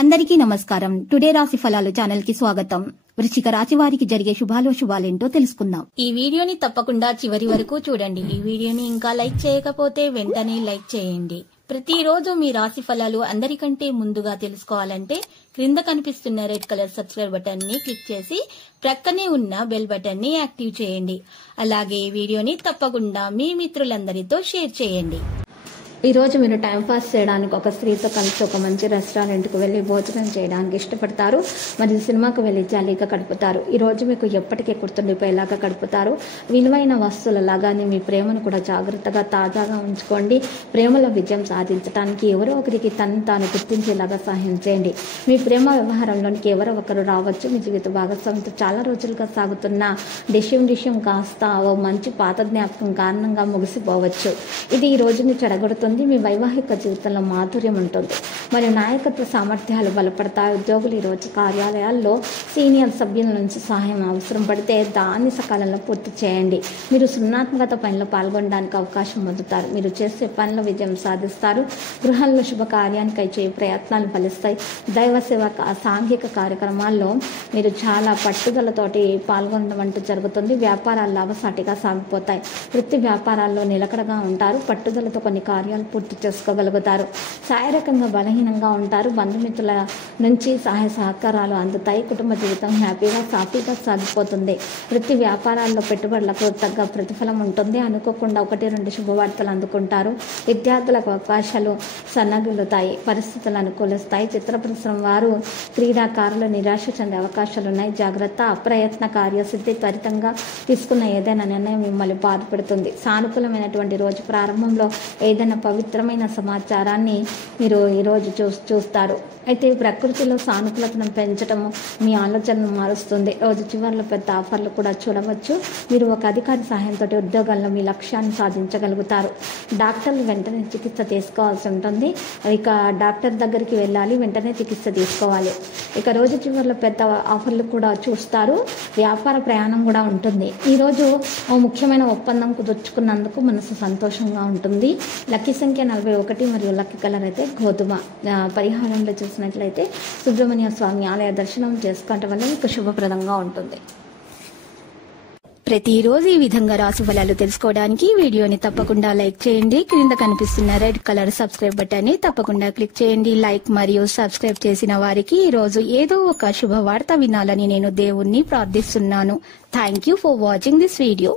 అందరికీ నమస్కారం. టుడే రాశి ఫలాలు ఛానల్ కి స్వాగతం. వృశ్చిక రాశి వారికి జరిగే శుభాలేంటో తెలుసుకుందాం. ఈ వీడియోని తప్పకుండా చివరి వరకు చూడండి. ఈ వీడియోని ఇంకా లైక్ చేయకపోతే వెంటనే లైక్ చేయండి. ప్రతిరోజు మీ రాశి ఫలాలు అందరికంటే ముందుగా తెలుసుకోవాలంటే క్రింద కనిపిస్తున్న రెడ్ కలర్ సబ్స్క్రైబ్ బటన్ ని క్లిక్ చేసి ప్రక్కనే ఉన్న బెల్ బటన్ ని యాక్టివ్ చేయండి. అలాగే ఈ వీడియోని తప్పకుండా మీ మిత్రులందరితో షేర్ చేయండి. ఈ రోజు మీరు టైం పాస్ చేయడానికి ఒక స్త్రీతో కలిసి ఒక మంచి రెస్టారెంట్కు వెళ్ళి భోజనం చేయడానికి ఇష్టపడతారు. మరియు సినిమాకు వెళ్ళి జాలీగా గడుపుతారు. ఈ రోజు మీకు ఎప్పటికీ గుర్తుండిపోయేలాగా గడుపుతారు. విలువైన వస్తువులలాగానే మీ ప్రేమను కూడా జాగ్రత్తగా తాజాగా ఉంచుకోండి. ప్రేమలో విజయం సాధించడానికి ఎవరో ఒకరికి తను తాను గుర్తించేలాగా సహాయం చేయండి. మీ ప్రేమ వ్యవహారంలోనికి ఎవరో ఒకరు రావచ్చు. మీ జీవిత భాగస్వామితో చాలా రోజులుగా సాగుతున్న డిష్యం కాస్త ఓ మంచి పాత జ్ఞాపకం కారణంగా ముగిసిపోవచ్చు. ఇది ఈ రోజుని చెడగొడుతుంది. మీ వైవాహిక జీవితంలో మాధుర్యం ఉంటుంది. మరియు నాయకత్వ సామర్థ్యాలు బలపడతాయి. ఉద్యోగులు ఈ రోజు కార్యాలయాల్లో సీనియర్ సభ్యుల నుంచి సహాయం అవసరం పడితే దాన్ని సకాలంలో పూర్తి చేయండి. మీరు సృజనాత్మకత పనిలో పాల్గొనడానికి అవకాశం పొందుతారు. మీరు చేసే పనిలో విజయం సాధిస్తారు. గృహంలో శుభకార్యానికై చేయ ప్రయత్నాలు ఫలిస్తాయి. దైవ సేవ సాంఘిక కార్యక్రమాల్లో మీరు చాలా పట్టుదలతోటి పాల్గొనడం అంటూ జరుగుతుంది. వ్యాపారాలు లాభసాటిగా సాగిపోతాయి. వృత్తి వ్యాపారాల్లో నిలకడగా ఉంటారు. పట్టుదలతో కొన్ని కార్యాలు పూర్తి చేసుకోగలుగుతారు. శారీరకంగా బలహీనంగా ఉంటారు. బంధుమిత్రుల నుంచి సహాయ సహకారాలు అందుతాయి. కుటుంబ జీవితం హ్యాపీగా సాఫీగా సాగిపోతుంది. వృత్తి వ్యాపారాల్లో పెట్టుబడులకు తగ్గ ప్రతిఫలం ఉంటుంది. అనుకోకుండా 1-2 శుభవార్తలు అందుకుంటారు. విద్యార్థులకు అవకాశాలు సన్నగిల్లుతాయి. పరిస్థితులు అనుకూలిస్తాయి. చిత్ర పరిశ్రమ వారు క్రీడాకారులు నిరాశ చెందే అవకాశాలు ఉన్నాయి. జాగ్రత్త. అప్రయత్న కార్యసిద్ధి. త్వరితంగా తీసుకున్న ఏదైనా నిర్ణయం మిమ్మల్ని బాధపెడుతుంది. సానుకూలమైనటువంటి రోజు ప్రారంభంలో ఏదైనా పవిత్రమైన సమాచారాన్ని మీరు ఈరోజు చూస్తారు. అయితే ప్రకృతిలో సానుకూలతను పెంచడము మీ ఆలోచనను మారుస్తుంది. రోజు చివరిలో పెద్ద ఆఫర్లు కూడా చూడవచ్చు. మీరు ఒక అధికారి సహాయంతో ఉద్యోగాల్లో మీ లక్ష్యాన్ని సాధించగలుగుతారు. డాక్టర్లు వెంటనే చికిత్స తీసుకోవాల్సి ఉంటుంది. ఇక డాక్టర్ దగ్గరికి వెళ్ళాలి. వెంటనే చికిత్స తీసుకోవాలి. ఇక రోజు చివరిలో పెద్ద ఆఫర్లు కూడా చూస్తారు. వ్యాపార ప్రయాణం కూడా ఉంటుంది. ఈరోజు ఓ ముఖ్యమైన ఒప్పందం కుదుర్చుకున్నందుకు మనసు సంతోషంగా ఉంటుంది. లక్కీ సంఖ్య 41 మరియు లక్కీ కలర్ అయితే గోధుమ. పరిహారంలో చూసినట్లయితే సుబ్రహ్మణ్య స్వామి ఆలయ దర్శనం చేసుకోవటం వల్ల మీకు శుభప్రదంగా ఉంటుంది. ప్రతిరోజు ఈ విధంగా రాశి ఫలాలు తెలుసుకోవడానికి వీడియోని తప్పకుండా లైక్ చేయండి. క్రింద కనిపిస్తున్న రెడ్ కలర్ సబ్స్క్రైబ్ బటన్ ని తప్పకుండా క్లిక్ చేయండి. లైక్ మరియు సబ్స్క్రైబ్ చేసిన వారికి ఈ రోజు ఏదో ఒక శుభవార్త వినాలని నేను దేవుణ్ణి ప్రార్థిస్తున్నాను. Thank you for watching this video.